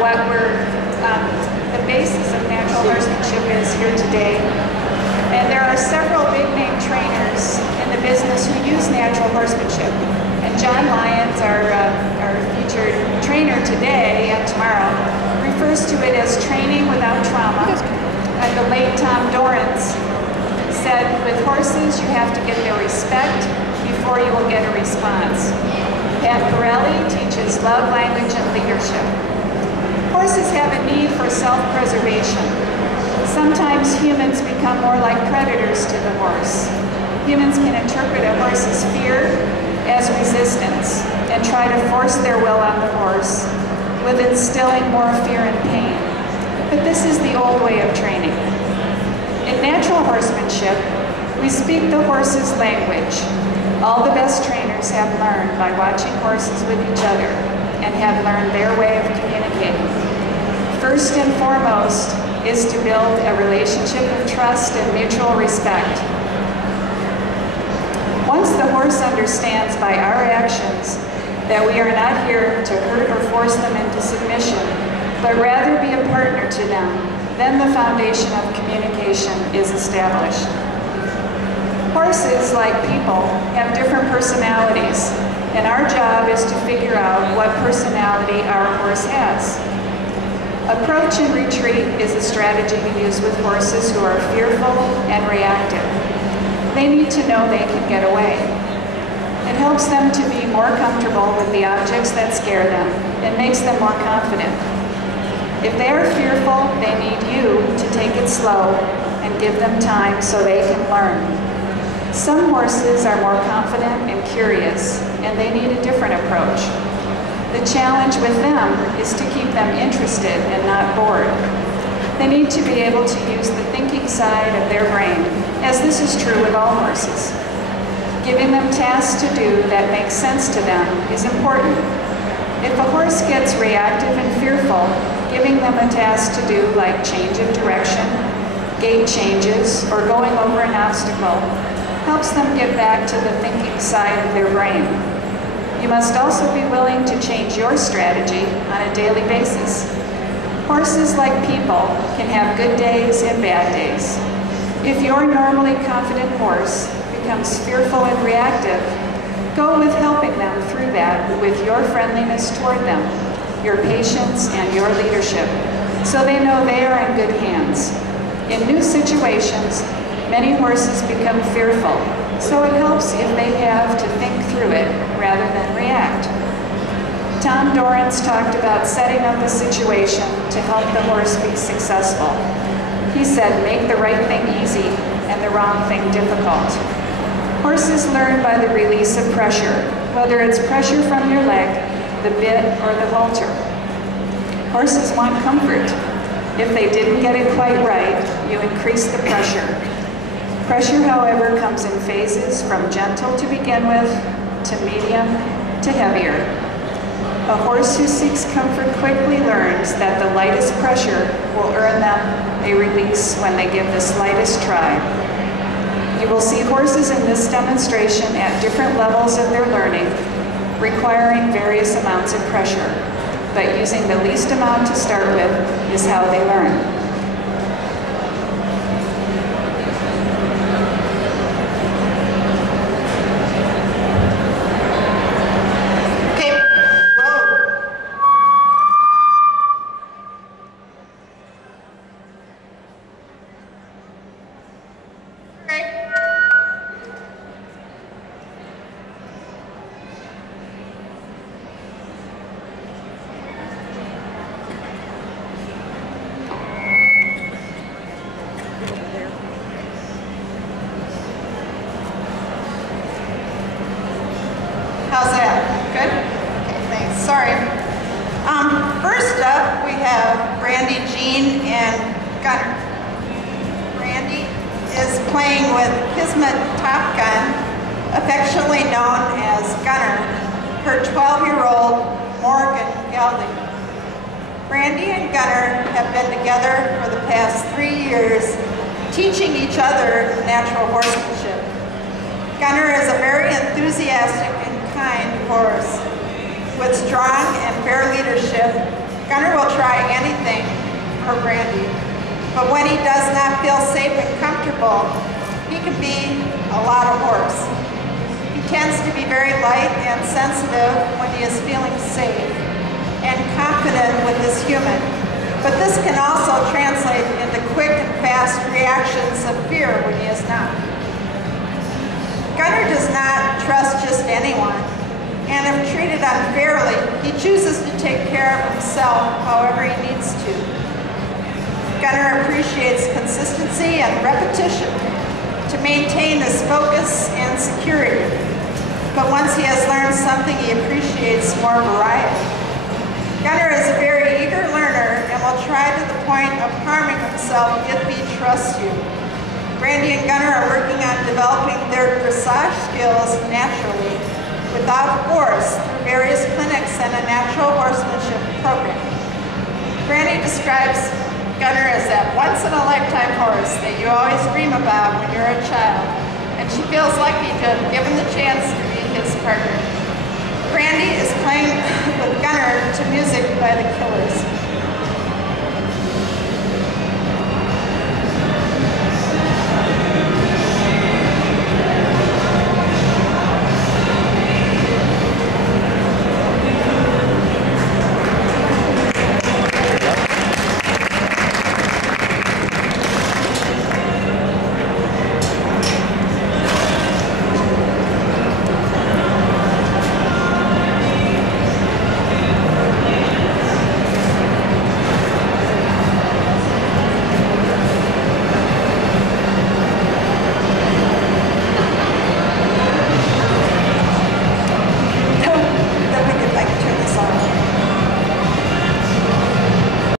what the basis of natural horsemanship is here today. And there are several big name trainers in the business who use natural horsemanship. And John Lyons, our featured trainer today and tomorrow, refers to it as training without trauma. And the late Tom Dorrance said, with horses, you have to get their respect before you will get a response. Pat Pirelli teaches love, language, and leadership. Horses have a need for self-preservation. Sometimes humans become more like predators to the horse. Humans can interpret a horse's fear as resistance and try to force their will on the horse with instilling more fear and pain. But this is the old way of training. In natural horsemanship, we speak the horse's language. All the best trainers have learned by watching horses with each other and have learned their way of communicating. First and foremost is to build a relationship of trust and mutual respect. Once the horse understands by our actions that we are not here to hurt or force them into submission, but rather be a partner to them, then the foundation of communication is established. Horses, like people, have different personalities, and our job is to figure out what personality our horse has. Approach and retreat is a strategy we use with horses who are fearful and reactive. They need to know they can get away. It helps them to be more comfortable with the objects that scare them and makes them more confident. If they are fearful, they need you to take it slow and give them time so they can learn. Some horses are more confident and curious, and they need a different approach. The challenge with them is to keep them interested and not bored. They need to be able to use the thinking side of their brain, as this is true with all horses. Giving them tasks to do that make sense to them is important. If a horse gets reactive and fearful, giving them a task to do like change of direction, gait changes, or going over an obstacle helps them get back to the thinking side of their brain. You must also be willing to change your strategy on a daily basis. Horses, like people, can have good days and bad days. If your normally confident horse becomes fearful and reactive, go with helping them through that with your friendliness toward them, your patience, and your leadership, so they know they are in good hands. In new situations, many horses become fearful, so it helps if they have to think through it rather than react. Tom Dorrance talked about setting up a situation to help the horse be successful. He said, make the right thing easy and the wrong thing difficult. Horses learn by the release of pressure, whether it's pressure from your leg, the bit, or the halter. Horses want comfort. If they didn't get it quite right, you increase the pressure. Pressure, however, comes in phases from gentle to begin with, to medium, to heavier. A horse who seeks comfort quickly learns that the lightest pressure will earn them a release when they give the slightest try. You will see horses in this demonstration at different levels of their learning, requiring various amounts of pressure, but using the least amount to start with is how they learn. How's that? Good? Okay, thanks. Sorry. First up, we have Brandie, Jean, and Gunner. Brandie is playing with Kismet Top Gun, affectionately known as Gunner, her 12-year-old Morgan gelding. Brandie and Gunner have been together for the past 3 years, teaching each other natural horsemanship. Gunner is a very enthusiastic and kind horse. With strong and fair leadership, Gunner will try for Brandie. But when he does not feel safe and comfortable, he can be a lot of horse. He tends to be very light and sensitive when he is feeling safe and confident with his human. But this can also translate into quick and fast reactions of fear when he is not. Gunner does not trust just anyone, and if treated unfairly, he chooses to take care of himself however he needs to. Gunner appreciates consistency and repetition to maintain his focus and security. But once he has learned something, he appreciates more variety. Gunner is a very eager learner and will try to the point of harming himself if he trusts you. Brandie and Gunner are working on developing their dressage skills naturally, without force, through various clinics and a natural horsemanship program. Brandie describes Gunner as that once-in-a-lifetime horse that you always dream about when you're a child, and she feels lucky to have given the chance to be his partner. Brandie is playing with Gunner to music by the Killers.